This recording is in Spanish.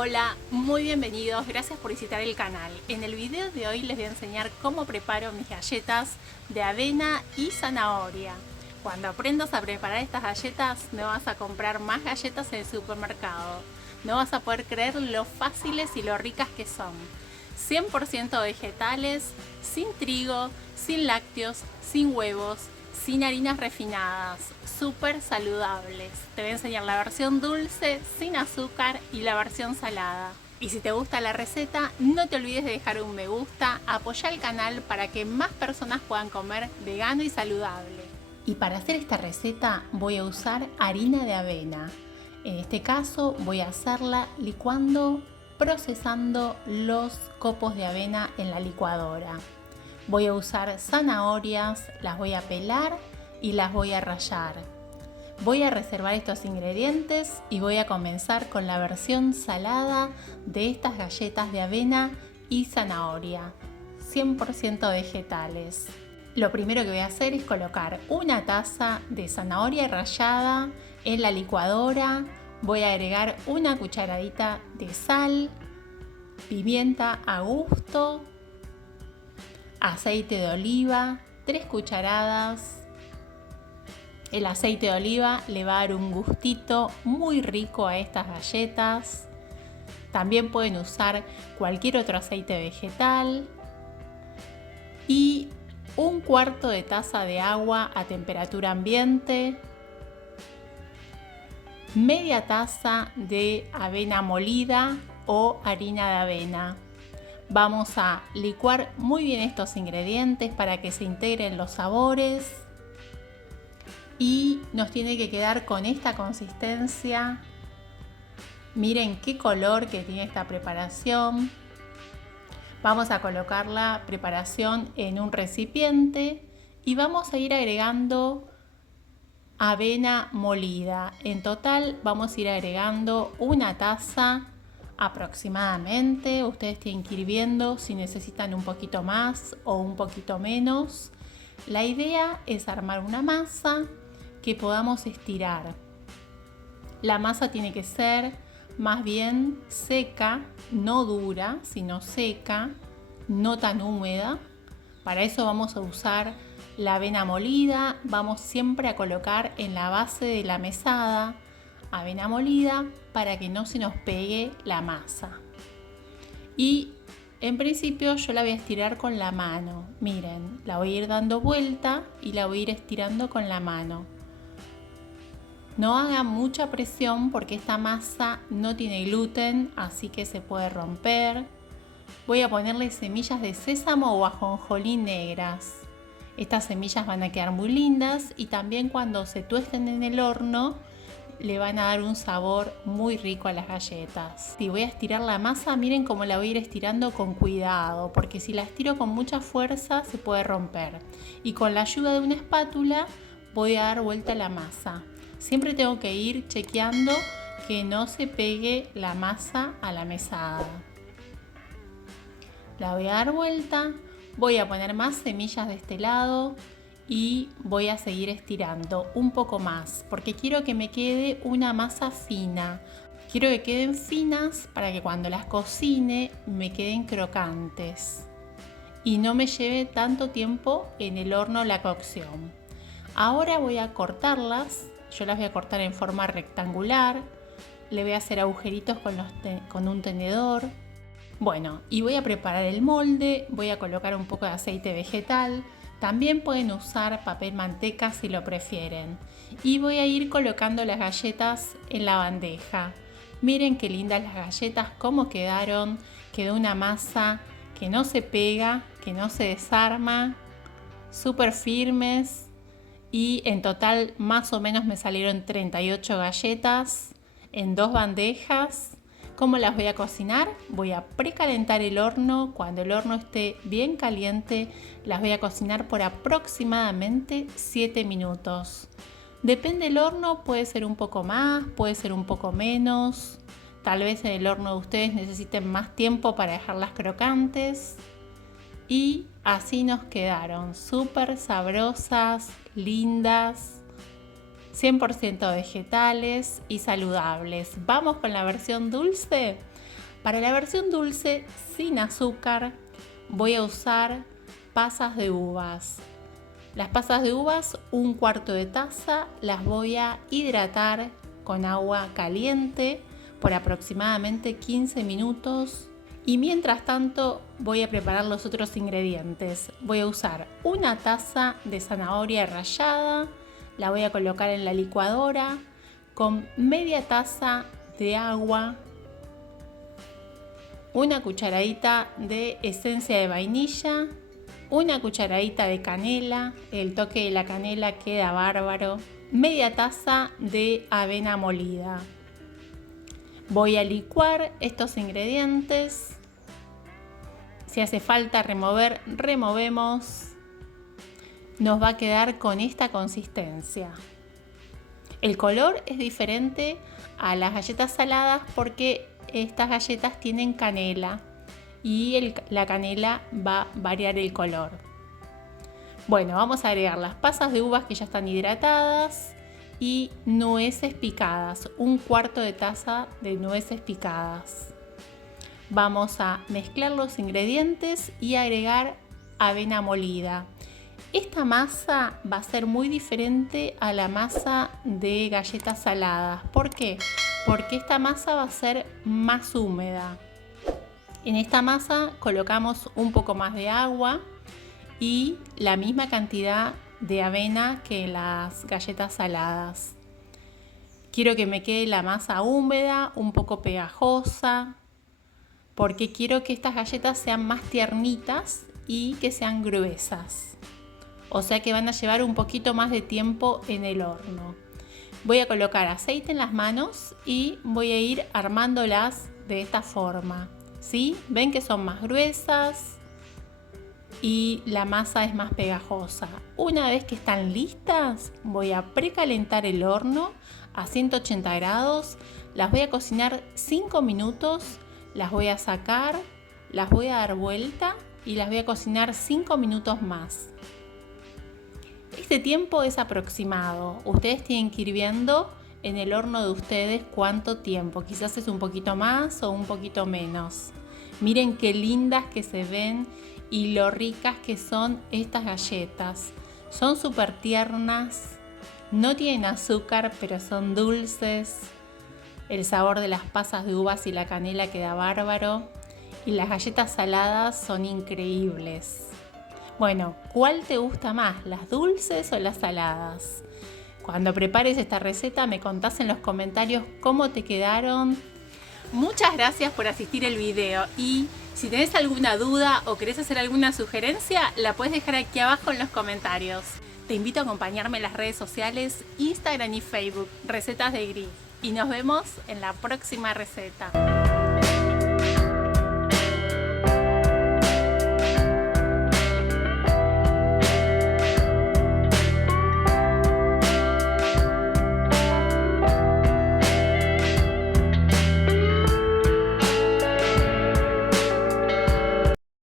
Hola, muy bienvenidos, gracias por visitar el canal. En el video de hoy les voy a enseñar cómo preparo mis galletas de avena y zanahoria. Cuando aprendas a preparar estas galletas no vas a comprar más galletas en el supermercado. No vas a poder creer lo fáciles y lo ricas que son. 100% vegetales, sin trigo, sin lácteos, sin huevos, sin harinas refinadas, súper saludables. Te voy a enseñar la versión dulce, sin azúcar, y la versión salada. Y si te gusta la receta, no te olvides de dejar un me gusta, apoya el canal para que más personas puedan comer vegano y saludable. Y para hacer esta receta voy a usar harina de avena. En este caso voy a hacerla licuando, procesando los copos de avena en la licuadora. Voy a usar zanahorias, las voy a pelar y las voy a rallar. Voy a reservar estos ingredientes y voy a comenzar con la versión salada de estas galletas de avena y zanahoria, 100% vegetales. Lo primero que voy a hacer es colocar una taza de zanahoria rallada en la licuadora. Voy a agregar una cucharadita de sal, pimienta a gusto, aceite de oliva, 3 cucharadas. El aceite de oliva le va a dar un gustito muy rico a estas galletas. También pueden usar cualquier otro aceite vegetal. Y un cuarto de taza de agua a temperatura ambiente. Media taza de avena molida o harina de avena. Vamos a licuar muy bien estos ingredientes para que se integren los sabores y nos tiene que quedar con esta consistencia. Miren qué color que tiene esta preparación. Vamos a colocar la preparación en un recipiente y vamos a ir agregando avena molida. En total vamos a ir agregando una taza aproximadamente. Ustedes tienen que ir viendo si necesitan un poquito más o un poquito menos. La idea es armar una masa que podamos estirar. La masa tiene que ser más bien seca, no dura, sino seca, no tan húmeda. Para eso vamos a usar la avena molida. Vamos siempre a colocar en la base de la mesada avena molida para que no se nos pegue la masa. Y en principio yo la voy a estirar con la mano. Miren, la voy a ir dando vuelta y la voy a ir estirando con la mano. No hagan mucha presión porque esta masa no tiene gluten, así que se puede romper. Voy a ponerle semillas de sésamo o ajonjolí negras. Estas semillas van a quedar muy lindas y también cuando se tuesten en el horno le van a dar un sabor muy rico a las galletas. Si voy a estirar la masa, miren cómo la voy a ir estirando con cuidado, porque si la estiro con mucha fuerza se puede romper. Y con la ayuda de una espátula voy a dar vuelta a la masa. Siempre tengo que ir chequeando que no se pegue la masa a la mesada. La voy a dar vuelta, voy a poner más semillas de este lado y voy a seguir estirando un poco más porque quiero que me quede una masa fina. Quiero que queden finas para que cuando las cocine me queden crocantes y no me lleve tanto tiempo en el horno la cocción. Ahora voy a cortarlas. Yo las voy a cortar en forma rectangular. Le voy a hacer agujeritos con un tenedor. Bueno, y voy a preparar el molde. Voy a colocar un poco de aceite vegetal. También pueden usar papel manteca si lo prefieren. Y voy a ir colocando las galletas en la bandeja. Miren qué lindas las galletas, cómo quedaron. Quedó una masa que no se pega, que no se desarma. Súper firmes. Y en total más o menos me salieron 38 galletas en 2 bandejas. ¿Cómo las voy a cocinar? Voy a precalentar el horno. Cuando el horno esté bien caliente, las voy a cocinar por aproximadamente 7 minutos. Depende del horno, puede ser un poco más, puede ser un poco menos. Tal vez en el horno de ustedes necesiten más tiempo para dejarlas crocantes. Y así nos quedaron, súper sabrosas, lindas. 100% vegetales y saludables. Vamos con la versión dulce. Para la versión dulce sin azúcar voy a usar pasas de uvas. Las pasas de uvas, 1/4 de taza, las voy a hidratar con agua caliente por aproximadamente 15 minutos. Y mientras tanto voy a preparar los otros ingredientes. Voy a usar 1 taza de zanahoria rallada, la voy a colocar en la licuadora con media taza de agua, 1 cucharadita de esencia de vainilla, 1 cucharadita de canela, el toque de la canela queda bárbaro, media taza de avena molida. Voy a licuar estos ingredientes. Si hace falta remover, removemos. Nos va a quedar con esta consistencia. El color es diferente a las galletas saladas porque estas galletas tienen canela y la canela va a variar el color. Bueno, vamos a agregar las pasas de uvas que ya están hidratadas y nueces picadas, 1/4 de taza de nueces picadas. Vamos a mezclar los ingredientes y agregar avena molida. Esta masa va a ser muy diferente a la masa de galletas saladas. ¿Por qué? Porque esta masa va a ser más húmeda. En esta masa colocamos un poco más de agua y la misma cantidad de avena que en las galletas saladas. Quiero que me quede la masa húmeda, un poco pegajosa, porque quiero que estas galletas sean más tiernitas y que sean gruesas. O sea que van a llevar un poquito más de tiempo en el horno. Voy a colocar aceite en las manos y voy a ir armándolas de esta forma. ¿Sí? ¿Ven que son más gruesas y la masa es más pegajosa? Una vez que están listas, voy a precalentar el horno a 180 grados. Las voy a cocinar 5 minutos. Las voy a sacar, las voy a dar vuelta y las voy a cocinar 5 minutos más. Este tiempo es aproximado. Ustedes tienen que ir viendo en el horno de ustedes cuánto tiempo. Quizás es un poquito más o un poquito menos. Miren qué lindas que se ven y lo ricas que son estas galletas. Son súper tiernas, no tienen azúcar, pero son dulces. El sabor de las pasas de uvas y la canela queda bárbaro. Y las galletas saladas son increíbles. Bueno, ¿cuál te gusta más? ¿Las dulces o las saladas? Cuando prepares esta receta me contás en los comentarios cómo te quedaron. Muchas gracias por asistir al video y si tenés alguna duda o querés hacer alguna sugerencia, la puedes dejar aquí abajo en los comentarios. Te invito a acompañarme en las redes sociales, Instagram y Facebook, Recetas de Gris. Y nos vemos en la próxima receta.